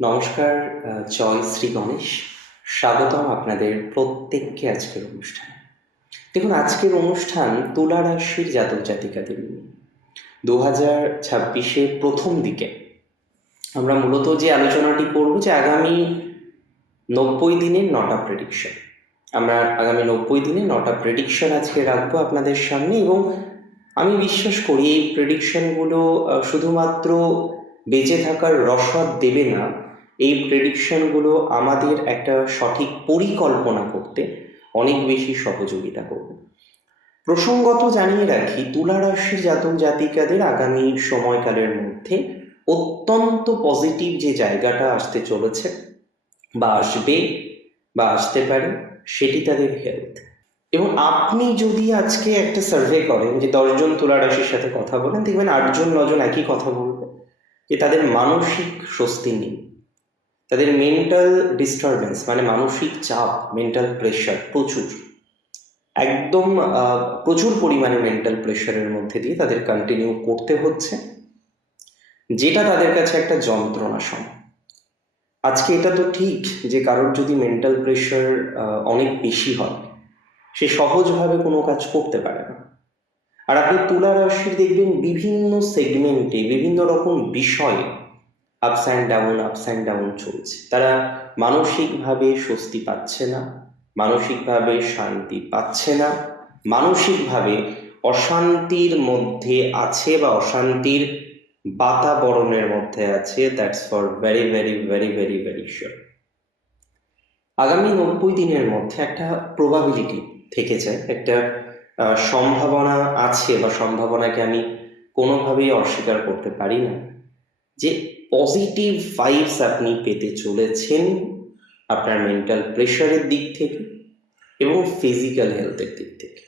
নমস্কার জয় শ্রী গণেশ। স্বাগতম আপনাদের প্রত্যেককে আজকের অনুষ্ঠানে। দেখুন, আজকের অনুষ্ঠান তুলা রাশির জাতক জাতিকাদের নিয়ে। দু হাজার ছাব্বিশে প্রথম দিকে আমরা মূলত যে আলোচনাটি করব যে আগামী নব্বই দিনের নটা প্রেডিকশন আমরা আগামী নব্বই দিনে নটা প্রেডিকশন আজকে রাখব আপনাদের সামনে এবং আমি বিশ্বাস করি এই প্রেডিকশনগুলো শুধুমাত্র বেঁচে থাকার রসদ দেবে না এই প্রেডিকশনগুলো আমাদের একটা সঠিক পরিকল্পনা করতে অনেক বেশি সহযোগিতা করবে। প্রসঙ্গত জানিয়ে রাখি, তুলা রাশির জাতক জাতিকাদের আগামী সময়কালের মধ্যে অত্যন্ত পজিটিভ যে জায়গাটা আসতে চলেছে বা আসবে বা আসতে পারে, সেটি তাদের হেলথ এবং আপনি যদি আজকে একটা সার্ভে করেন যে দশজন তুলা রাশির সাথে কথা বলেন, দেখবেন আটজন, নজন একই কথা বলবে, যে তাদের মানসিক স্বস্তি নেই। তাদের মেন্টাল ডিস্টারবেন্স মানে মানসিক চাপ মেন্টাল প্রেশার প্রচুর। একদম প্রচুর পরিমাণে মেন্টাল প্রেশারের মধ্যে দিয়ে তাদের কন্টিনিউ করতে হচ্ছে, যেটা তাদের কাছে একটা যন্ত্রণা সম। আজকে এটা তো ঠিক যে কারোর যদি মেন্টাল প্রেশার অনেক বেশি হয়, সে সহজভাবে কোনো কাজ করতে পারে না। আর আপনি তুলা রাশির দেখবেন বিভিন্ন সেগমেন্টে বিভিন্ন রকম বিষয়ে ups and down ups and down চলছে। তারা মানসিকভাবে স্বস্তি পাচ্ছে না, মানসিকভাবে শান্তি পাচ্ছে না, মানসিকভাবে অশান্তির মধ্যে আছে বা অশান্তির বাতাবরণের মধ্যে আছে that's for very very very very very sure আগামী নব্বই দিনের মধ্যে একটা প্রবাবিলিটি থেকে যায়, একটা সম্ভাবনা আছে বা সম্ভাবনাকে আমি কোনোভাবেই অস্বীকার করতে পারি না। যে পজিটিভ ভাইবস আপনি পেতে চলেছেন আপনার মেন্টাল প্রেশারের দিক থেকে এবং ফিজিক্যাল হেলথের দিক থেকে।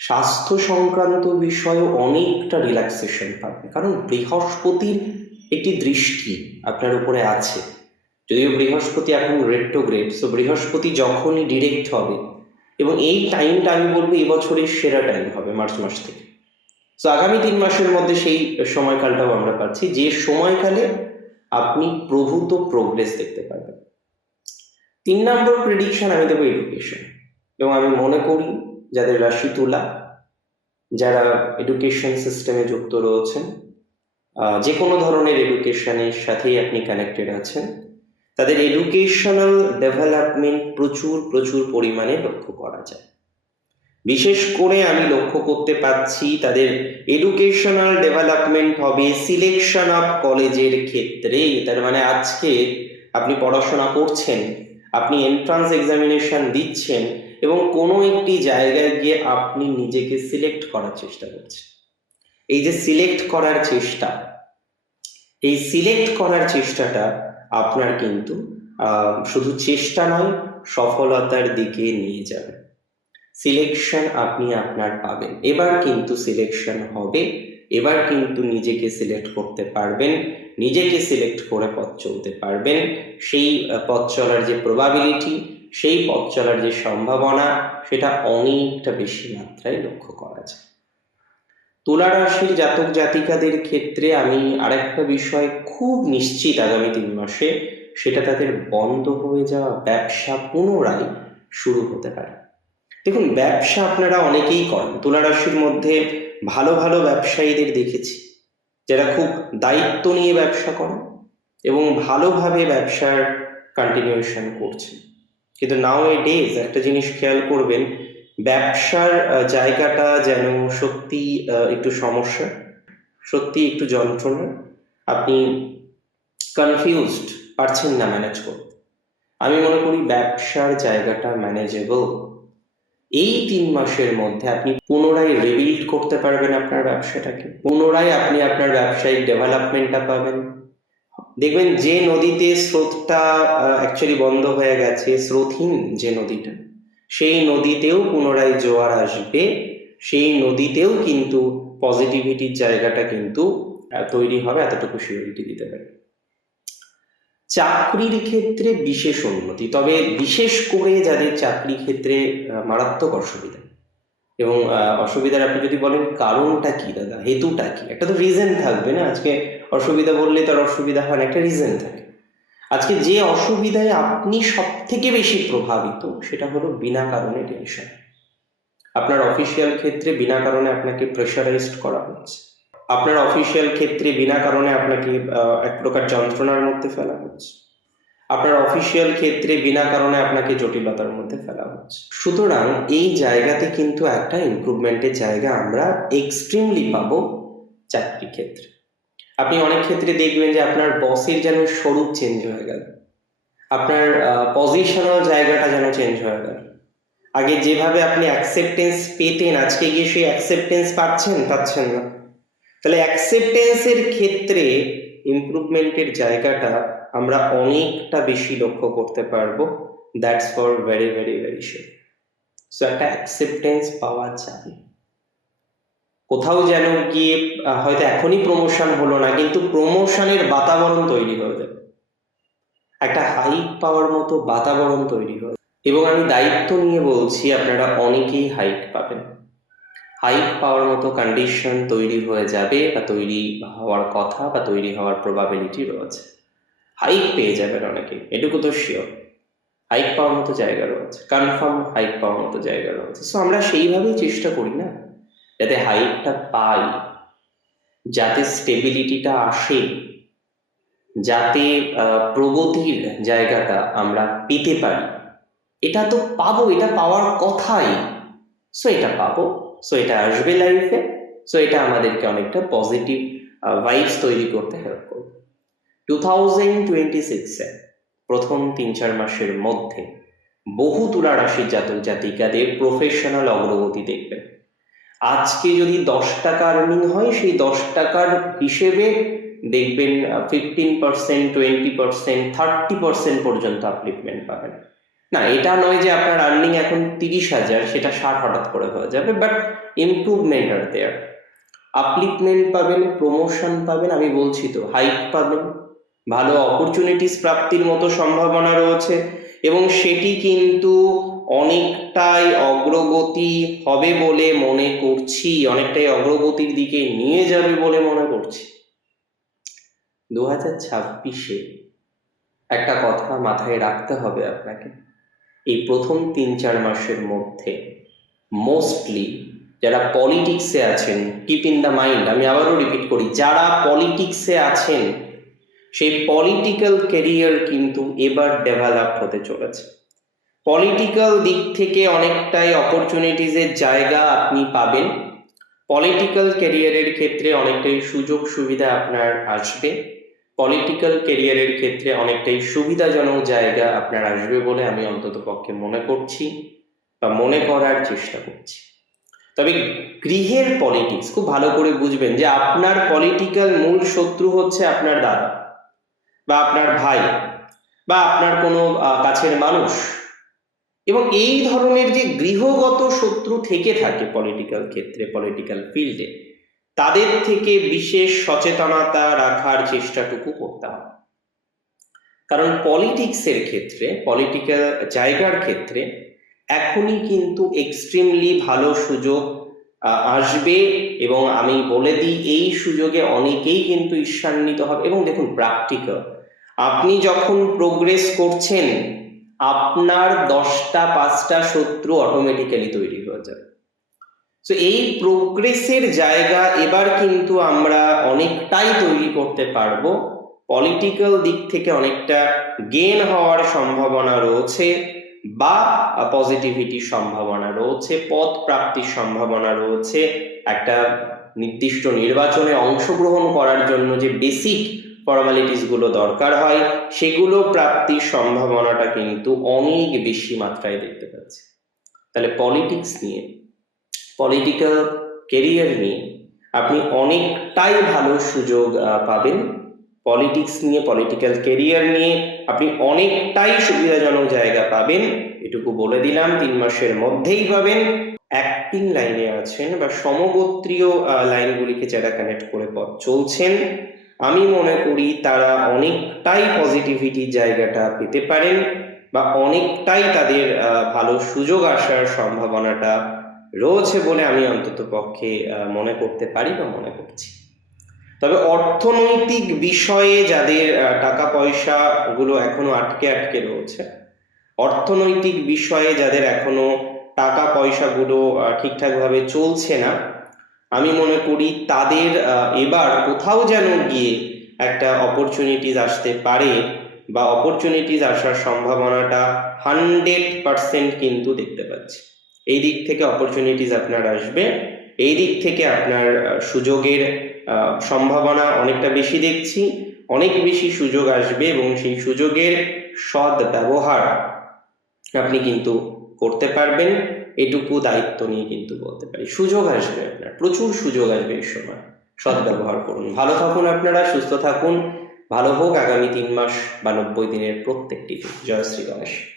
স্বাস্থ্য সংক্রান্ত বিষয়ে অনেকটা রিল্যাক্সেশন পাবেন, কারণ বৃহস্পতির একটি দৃষ্টি আপনার উপরে আছে। যদিও বৃহস্পতি এখন রেট্রোগ্রেড সো বৃহস্পতি যখনই ডিরেক্ট হবে এবং এই টাইমটা আমি বলব এবছরের সেরা টাইম হবে মার্চ মাস থেকে। সো আগামী তিন মাসের মধ্যে সেই সময়কালটাও আমরা পাচ্ছি, যে সময়কালে আপনি প্রভূত প্রোগ্রেস দেখতে পারবেন। তিন নম্বর প্রেডিকশন আমি দেবো এডুকেশন এবং আমি মনে করি যাদের রাশি তুলা, যারা এডুকেশন সিস্টেমে যুক্ত রয়েছেন যে কোনো ধরনের এডুকেশনের সাথেই আপনি কানেক্টেড আছেন, তাদের এডুকেশনাল ডেভেলপমেন্ট প্রচুর প্রচুর পরিমাণে লক্ষ্য করা যায়। বিশেষ করে আমি লক্ষ্য করতে পাচ্ছি তাদের এডুকেশনাল ডেভেলপমেন্ট হবে সিলেকশন অফ কলেজের ক্ষেত্রে। তার মানে আজকে আপনি পড়াশোনা করছেন, আপনি এন্ট্রান্স এক্সামিনেশন দিচ্ছেন এবং কোনো একটি জায়গায় গিয়ে আপনি নিজেকে সিলেক্ট করার চেষ্টা করছেন। এই যে সিলেক্ট করার চেষ্টা, এই সিলেক্ট করার চেষ্টাটা আপনার কিন্তু শুধু চেষ্টা নয়, সফলতার দিকে নিয়ে যাবে। সিলেকশন আপনি আপনার পাবেন। এবার কিন্তু সিলেকশন হবে। এবার কিন্তু নিজেকে সিলেক্ট করতে পারবেন। নিজেকে সিলেক্ট করে পথ চলতে পারবেন। সেই পথ চলার যে প্রবাবিলিটি সেই পথ চলার যে সম্ভাবনা, সেটা অনেকটা বেশি মাত্রায় লক্ষ্য করা যায়। তুলা রাশির জাতক জাতিকাদের ক্ষেত্রে আমি আরেকটা বিষয় খুব নিশ্চিত আগামী তিন মাসে, সেটা তাদের বন্ধ হয়ে যাওয়া ব্যবসা পুনরায় শুরু হতে পারে। দেখুন, ব্যবসা আপনারা অনেকেই করেন। তুলা রাশির মধ্যে ভালো ভালো ব্যবসায়ীদের দেখেছি। যারা খুব দায়িত্ব নিয়ে ব্যবসা করেন এবং ভালোভাবে ব্যবসার কন্টিনিউশন করছে কিন্তু নাও এ ডেজ একটা জিনিস খেয়াল করবেন, ব্যবসার জায়গাটা যেন সত্যি একটু সমস্যা, সত্যি একটু যন্ত্রণা। আপনি কনফিউজড পারছেন না ম্যানেজ করতে। আমি মনে করি ব্যবসার জায়গাটা ম্যানেজেবল এই তিন মাসের মধ্যে আপনি পুনরায় রিবিল্ড করতে পারবেন আপনার ব্যবসাটাকে। পুনরায় আপনি আপনার ব্যবসায়িক ডেভেলপমেন্টটা পাবেন। দেখবেন যে নদীতে স্রোতটা অ্যাকচুয়ালি বন্ধ হয়ে গেছে, স্রোতহীন যে নদীটা, সেই নদীতেও পুনরায় জোয়ার আসবে, সেই নদীতেও কিন্তু পজিটিভিটির জায়গাটা কিন্তু তৈরি হবে, এতটুকু সিউরিটি দিতে পারে। চাকরির ক্ষেত্রে বিশেষ উন্নতি, তবে বিশেষ করে যাদের চাকরি ক্ষেত্রে মারাত্মক অসুবিধা। এবং অসুবিধার আপনি যদি বলেন কারণটা কি, দাদা, হেতুটা কি? একটা তো রিজন থাকবে না, আজকে অসুবিধা বললে তার অসুবিধা হয় একটা রিজন থাকে। আজকে যে অসুবিধায় আপনি সব থেকে বেশি প্রভাবিত, সেটা হলো বিনা কারণে টেনশন আপনার অফিসিয়াল ক্ষেত্রে বিনা কারণে আপনাকে প্রেশারাইজড করা হচ্ছে। আপনার অফিসিয়াল ক্ষেত্রে বিনা কারণে আপনাকে এক প্রকার যন্ত্রণার মধ্যে ফেলা হচ্ছে। আপনার অফিসিয়াল ক্ষেত্রে বিনা কারণে আপনাকে জটিলতার মধ্যে ফেলা হচ্ছে। সুতরাং এই জায়গাতে কিন্তু একটা ইমপ্রুভমেন্টের জায়গা আমরা এক্সট্রিমলি পাবো চাকরি ক্ষেত্রে। আপনি অনেক ক্ষেত্রে দেখবেন যে আপনার বসের যেন স্বরূপ চেঞ্জ হয়ে গেল। আপনার পজিশনাল জায়গাটা যেন চেঞ্জ হয়ে গেল। আগে যেভাবে আপনি অ্যাকসেপ্টেন্স পেতেন, আজকে গিয়ে সেই অ্যাকসেপ্টেন্স পাচ্ছেন পাচ্ছেন না। তাহলে অ্যাকসেপ্টেন্সের ক্ষেত্রে ইমপ্রুভমেন্টের জায়গাটা আমরা অনেকটা বেশি লক্ষ্য করতে পারব। That's for very very very sure so একটা অ্যাকসেপ্টেন্স পাওয়া যাবে কোথাও যেন গিয়ে হয়তো এখনই প্রমোশন হলো না, কিন্তু প্রমোশনের বাতাবরণ তৈরি হয়ে যাবে একটা হাইক পাওয়ার মতো বাতাবরণ তৈরি হয়ে এবং আমি দায়িত্ব নিয়ে বলছি, আপনারা অনেকেই হাইক পাবেন। হাইক পাওয়ার মতো কন্ডিশন তৈরি হয়ে যাবে বা তৈরি হওয়ার কথা বা তৈরি হওয়ার প্রবাবিলিটি রয়েছে। হাইক পেয়ে যাবেন অনেকে, এটুকু তো শিওর হাইক পাওয়ার মতো জায়গা রয়েছে কনফার্ম হাইক পাওয়ার মতো জায়গা রয়েছে। সো আমরা সেইভাবেই চেষ্টা করি না, যাতে হাইকটা পাই, যাতে স্টেবিলিটিটা আসে, যাতে প্রগতির জায়গাটা আমরা পেতে পারি। এটা তো পাবো, এটা পাওয়ার কথাই। সো এটা পাবো। সো এটা আসবে লাইফে সো এটা আমাদেরকে অনেকটা পজিটিভ ভাইবস তৈরি করতে হেল্প করবে। টু থাউজেন্ড টোয়েন্টি সিক্সে প্রথম তিন চার মাসের মধ্যে বহু তুলা জাতক জাতিকাদের প্রফেশনাল অগ্রগতি দেখবেন। আজকে যদি দশ টাকা আর্নিং হয়, সেই দশ টাকার হিসেবে দেখবেন fifteen percent twenty percent thirty percent পর্যন্ত আপলিপমেন্ট পাবেন। না, এটা নয় যে আপনার আর্নিং এখন তিরিশ হাজার, সেটা ষাট হঠাৎ করে হয়ে যাবে বাট ইমপ্রুভমেন্ট আর দেয়ার আপলিপমেন্ট পাবেন প্রমোশন পাবেন, আমি বলছি তো হাইক পাবেন, ভালো অপরচুনিটিস প্রাপ্তির মতো সম্ভাবনা রয়েছে, এবং সেটি কিন্তু অনেকটাই অগ্রগতি হবে বলে মনে করছি, অনেকটাই অগ্রগতির দিকে নিয়ে যাবে বলে মনে করছি। দু হাজার ছাব্বিশে একটা কথা মাথায় রাখতে হবে আপনাকে। এই প্রথম তিন চার মাসের মধ্যে মোস্টলি যারা পলিটিক্সে আছেন কিপ ইন দ্য মাইন্ড আমি আবারও রিপিট করি, যারা পলিটিক্সে আছেন, সেই পলিটিক্যাল ক্যারিয়ার কিন্তু এবার ডেভেলপ হতে চলেছে। পলিটিক্যাল দিক থেকে অনেকটাই অপরচুনিটিসের জায়গা আপনি পাবেন। পলিটিক্যাল ক্যারিয়ারের ক্ষেত্রে অনেকটাই সুযোগ সুবিধা আপনার আসবে। পলিটিক্যাল কেরিয়ারের ক্ষেত্রে অনেকটাই সুবিধাজনক জায়গা আপনার আসবে বলে আমি অন্তত পক্ষে মনে করছি বা মনে করার চেষ্টা করছি। তবে গৃহের পলিটিক্স খুব ভালো করে বুঝবেন যে আপনার পলিটিক্যাল মূল শত্রু হচ্ছে আপনার দাদা বা আপনার ভাই বা আপনার কোনো কাছের মানুষ। এবং এই ধরনের যে গৃহগত শত্রু থেকে থাকে পলিটিক্যাল ক্ষেত্রে পলিটিক্যাল ফিল্ডে তাদের থেকে বিশেষ সচেতনতা রাখার চেষ্টাটুকু করতে হবে কারণ পলিটিক্সের ক্ষেত্রে পলিটিক্যাল জায়গার ক্ষেত্রে এখনই কিন্তু এক্সট্রিমলি ভালো সুযোগ আসবে এবং আমি বলে দিই এই সুযোগে অনেকেই কিন্তু ঈর্ষান্বিত হবে। এবং দেখুন প্র্যাকটিক্যাল আপনি যখন প্রোগ্রেস করছেন, আপনার দশটা, পাঁচটা শত্রু অটোমেটিক্যালি তৈরি হয়ে যাবে। তো এই প্রোগ্রেসের জায়গা এবার কিন্তু আমরা অনেকটাই তৈরি করতে পারব। পলিটিক্যাল দিক থেকে অনেকটা গেন হওয়ার সম্ভাবনা রয়েছে বা পজিটিভিটির সম্ভাবনা রয়েছে পদ প্রাপ্তির সম্ভাবনা রয়েছে। একটা নির্দিষ্ট নির্বাচনে অংশগ্রহণ করার জন্য যে বেসিক ফর্মালিটিসগুলো দরকার হয়, সেগুলো প্রাপ্তির সম্ভাবনাটা কিন্তু অনেক বেশি মাত্রায় দেখতে পাচ্ছি। তাহলে পলিটিক্স নিয়ে পলিটিক্যাল কেরিয়ার নিয়ে আপনি অনেকটাই ভালো সুযোগ পাবেন। পলিটিক্স নিয়ে পলিটিক্যাল কেরিয়ার নিয়ে আপনি অনেকটাই সুবিধাজনক জায়গা পাবেন। এটুকু বলে দিলাম, তিন মাসের মধ্যেই পাবেন। অ্যাক্টিং লাইনে আছেন বা সমগোত্রীয় লাইনগুলিকে যারা কানেক্ট করে পথ চলছেন, আমি মনে করি তারা অনেকটাই পজিটিভিটি জায়গাটা পেতে পারেন বা অনেকটাই তাদের ভালো সুযোগ আসার সম্ভাবনাটা রয়েছে বলে আমি অন্তত পক্ষে মনে করতে পারি বা মনে করছি। তবে অর্থনৈতিক বিষয়ে যাদের টাকা পয়সা গুলো এখনও আটকে আটকে রয়েছে, অর্থনৈতিক বিষয়ে যাদের এখনও টাকা পয়সাগুলো ঠিকঠাকভাবে চলছে না, আমি মনে করি তাদের এবার কোথাও যেন গিয়ে একটা অপরচুনিটিস আসতে পারে বা অপরচুনিটিস আসার সম্ভাবনাটা হান্ড্রেড পার্সেন্ট কিন্তু দেখতে পাচ্ছি। এই দিক থেকে অপরচুনিটিস আপনার আসবে। এই দিক থেকে আপনার সুযোগের সম্ভাবনা অনেকটা বেশি দেখছি। অনেক বেশি সুযোগ আসবে এবং সেই সুযোগের সৎ ব্যবহার আপনি কিন্তু করতে পারবেন। এটুকু দায়িত্ব নিয়ে কিন্তু বলতে পারি। সুযোগ আসবে আপনার, প্রচুর সুযোগ আসবে এই সময়। সৎ ব্যবহার করুন। ভালো থাকুন আপনারা, সুস্থ থাকুন। ভালো হোক, আগামী তিন মাস বা নব্বই দিনের প্রত্যেকটি। জয় শ্রী গণেশ।